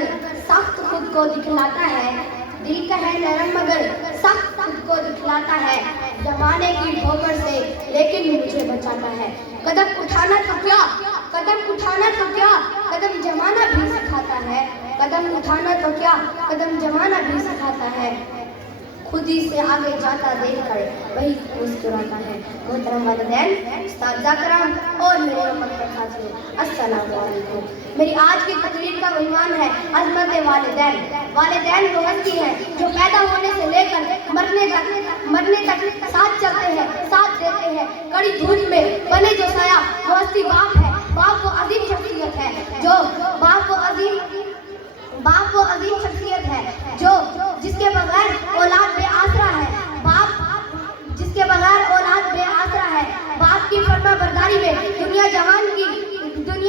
मगर सख्त खुद को दिखलाता है, दिल का है नरम मगर सख्त खुद को दिखलाता है, जमाने की ठोकर से लेकिन मुझे बचाता है। कदम उठाना तो क्या, कदम उठाना तो क्या, कदम जमाना भी सिखाता है, कदम उठाना तो क्या, कदम जमाना भी सिखाता है, खुद ही से आगे जाता देख कर वही मुस्कुराता है। मोहतरम वालिदैन, उस्ताद करम और मेरे मोहतरम साथियों, अस्सलाम वालेकुम। मेरी आज की तकरीर का उन्वान है अज़मत वालिदैन। वालिदैन वो हस्ती हैं जो पैदा होने से लेकर मरने तक साथ चलते हैं, साथ देते हैं। कड़ी धूप में बने जो साया वो हस्ती बाप है। बाप वो अजीम शख्सियत है जो बाप वो अजीम शख्सियत है जो जिसके बगैर औलाद बेआसरा है। बाप जिसके बगैर औलाद बेआसरा है। बाप की फर्मा बरदारी में दुनिया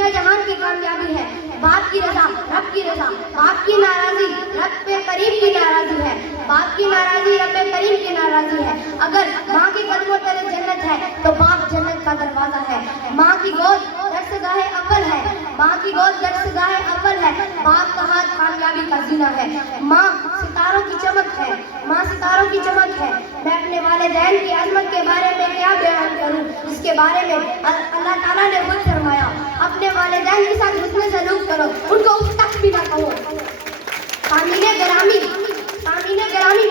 जहान की कामयाबी है। बाप की रजा रब की रजा, बाप की नाराजी रब पे करीम की नाराजी है। बाप की नाराजी रब पे करीम की नाराजी है। अगर माँ के कदमों तले जन्नत है तो बाप जन्नत का दरवाजा है। माँ की गोद दरसगाहे अव्वल है, माँ की गोद दरसगाहे अव्वल है। बाप का हाथ कामयाबी का जीना है। माँ सितारों की चमक है, माँ सितारों की चमक है। मैं अपने वालिदैन की अज़मत के बारे में क्या बयान करूँ, इसके बारे में अल्लाह ताला ने खुद फरमाया, अपने वालिदैन के साथ हुस्न सलूक करो, उनको उफ तक भी ना कहो। सामीने गरामी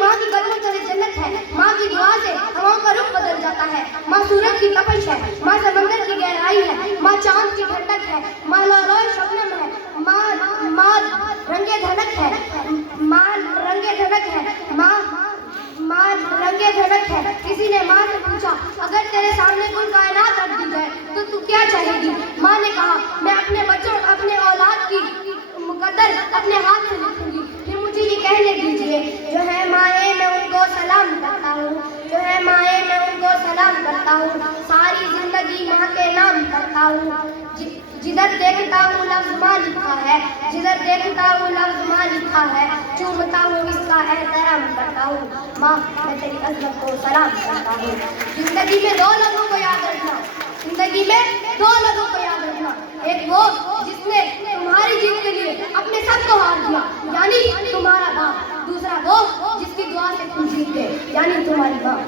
माँ की कदमों तले जन्नत है। माँ की दुआ से हवाओं का रुख बदल जाता है। माँ सूरज की तपिश है, माँ समंदर की गहराई है, माँ चांद की ठंडक है, माँ लौह शबनम है, माँ रंगे धनक है, माँ रंगे धनक है, माँ रंगे धनक है। किसी ने माँ से पूछा, अगर तेरे सामने कुल कायनात रख दी जाए तो तू क्या चाहेगी? माँ ने कहा, मैं अपने बच्चों, अपने औलाद की मुकद्दर अपने हाथ से लिखूंगी। फिर मुझे ये कहने दीजिए, जो है माए मैं उनको सलाम करता हूँ, जो है माए मैं उनको सलाम करता हूँ, सारी जिंदगी माँ के नाम करता हूँ। जिधर देखता हूँ लफ्ज़ माँ लिखा है, जिधर देखता हूँ लफ्ज़ माँ लिखा है, चूमता हूँ इसका एहतराम करता हूँ। माँ मैं तेरी अज़मत को सलाम करता हूँ। जिंदगी में दो लोगों को याद रखना, जिंदगी में दो लोगों को याद रखना। एक वो जिसने तुम्हारी जीत के लिए अपने सब को हार दिया, यानी तुम्हारा बाप। दूसरा वो जिसकी दुआ से तुम जीत गए, यानी तुम्हारी माँ।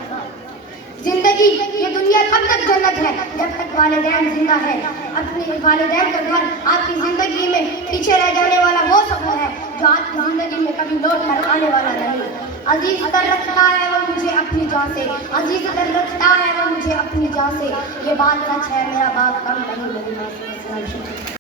जिंदगी ये दुनिया कब तक जन्नत है? जब तक वालिदैन जिंदा है। अपने वालिदैन का घर आपकी जिंदगी में पीछे रह जाने वाला वो सफर है जो आपकी जिंदगी में कभी लौट कर आने वाला नहीं। अजीज तर रखता है वो मुझे अपनी जान से, अजीज तर रखता है वो मुझे अपनी जान से। ये बात सच है, मेरा बाप कम नहीं, मेरी माँ से।